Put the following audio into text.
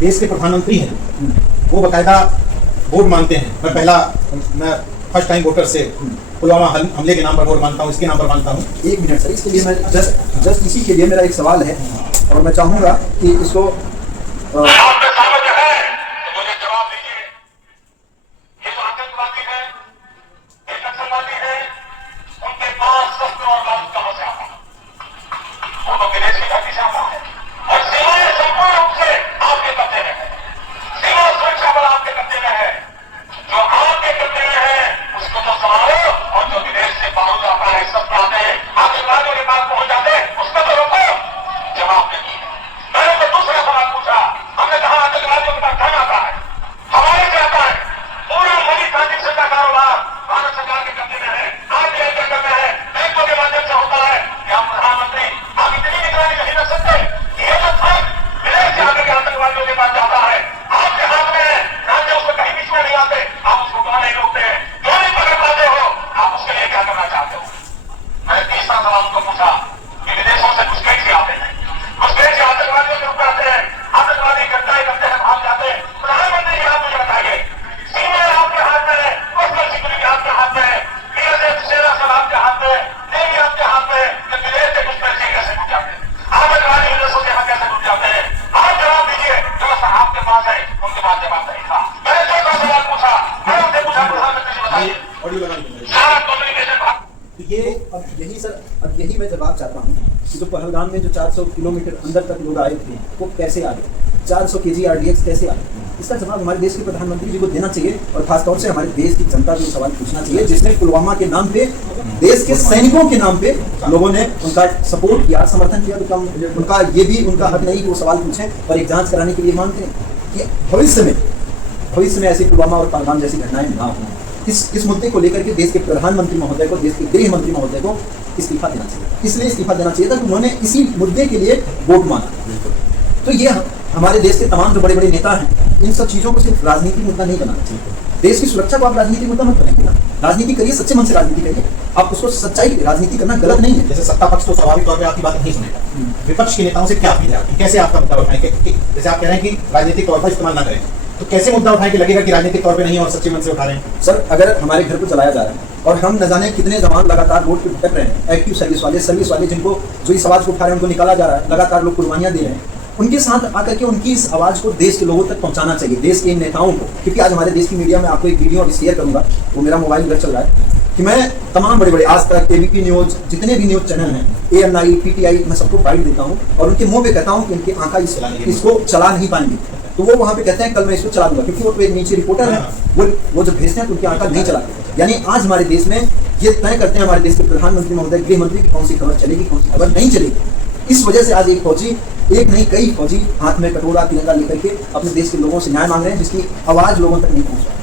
देश के प्रधानमंत्री हैं वो बाकायदा वोट मांगते हैं। मैं फर्स्ट टाइम वोटर से पुलवामा हमले के नाम पर वोट मांगता हूँ, इसके नाम पर मांगता हूँ। एक मिनट सर, इसके लिए मैं जस्ट इसी के लिए मेरा एक सवाल है और मैं चाहूँगा कि इसको अब यही मैं जवाब चाहता हूँ कि जो पहलगाम में जो 400 किलोमीटर अंदर तक लोग आए थे वो कैसे आ गए, 400 kg RDX कैसे आ गए? इसका जवाब हमारे देश के प्रधानमंत्री जी को देना चाहिए और खासतौर से हमारे देश की जनता को सवाल पूछना चाहिए जिसने पुलवामा के नाम पे, देश के सैनिकों के नाम पे लोगों ने उनका सपोर्ट किया, समर्थन किया। तो उनका ये भी उनका हक नहीं कि वो सवाल पूछें और एक जाँच कराने के लिए मांगते हैं कि भविष्य में ऐसी पुलवामा और पहलगाम जैसी घटनाएं ना हों। इस मुद्दे को लेकर के देश के प्रधानमंत्री महोदय को, देश के गृह मंत्री महोदय को इस्तीफा देना चाहिए। इसलिए इस्तीफा देना चाहिए था कि उन्होंने इसी मुद्दे के लिए वोट मांगा। तो ये हमारे देश के तमाम जो बड़े बड़े नेता हैं, इन सब चीज़ों को सिर्फ राजनीतिक मुद्दा नहीं बनाना चाहिए। देश की सुरक्षा को आप राजनीतिक मुद्दा मत बनाइए ना, राजनीति करिए, सच्चे मन से राजनीति करिए। आप उसको सच्चाई, राजनीति करना गलत नहीं है। जैसे सत्ता पक्ष तो स्वाभाविक तौर पर आपकी बात नहीं सुनेगा, विपक्ष के नेताओं से क्या अपील है, कैसे आपका मुद्दा उठाएंगे? जैसे आप कह रहे हैं कि राजनीतिक तौर पर इस्तेमाल ना करें, तो कैसे मुद्दा उठाएं कि लगेगा कि राजनीतिक तौर पे नहीं और सच्चे मन से उठा रहे हैं? सर, अगर हमारे घर को चलाया जा रहा है और हम न जाने कितने जवान लगातार रोड पे भटक रहे हैं, एक्टिव सर्विस वाले जिनको जो इस आवाज़ को उठा रहे हैं उनको निकाला जा रहा है, लगातार लोग कुर्बानियां दे रहे हैं, उनके साथ आकर के उनकी इस आवाज़ को देश के लोगों तक पहुंचाना चाहिए, देश के इन नेताओं को। क्योंकि आज हमारे देश की मीडिया में आपको एक वीडियो और शेयर करूंगा, वो मेरा मोबाइल इधर चल रहा है, कि मैं तमाम बड़े बड़े आज तक, ABP न्यूज़, जितने भी न्यूज़ चैनल हैं, ANI, PTI, मैं सबको बाइट देता हूँ और उनके मुँह पे कहता हूँ कि उनकी आंखा इसको चला नहीं पाएंगे। तो वो वहाँ पे कहते हैं कल मैं इसको चला दूंगा, क्योंकि वो एक नीचे रिपोर्टर है, वो जब भेजते हैं तो उनकी आंखा नहीं चलाते। यानी आज हमारे देश में ये तय करते हैं हमारे देश के प्रधानमंत्री महोदय, गृह मंत्री की कौन सी खबर चलेगी, कौन सी खबर नहीं चलेगी। इस वजह से आज एक फौजी, एक नहीं कई फौजी हाथ में कटोरा तिरंगा लेकर के अपने देश के लोगों से न्याय मांग रहे हैं, जिसकी आवाज़ लोगों तक नहीं पहुँच रही।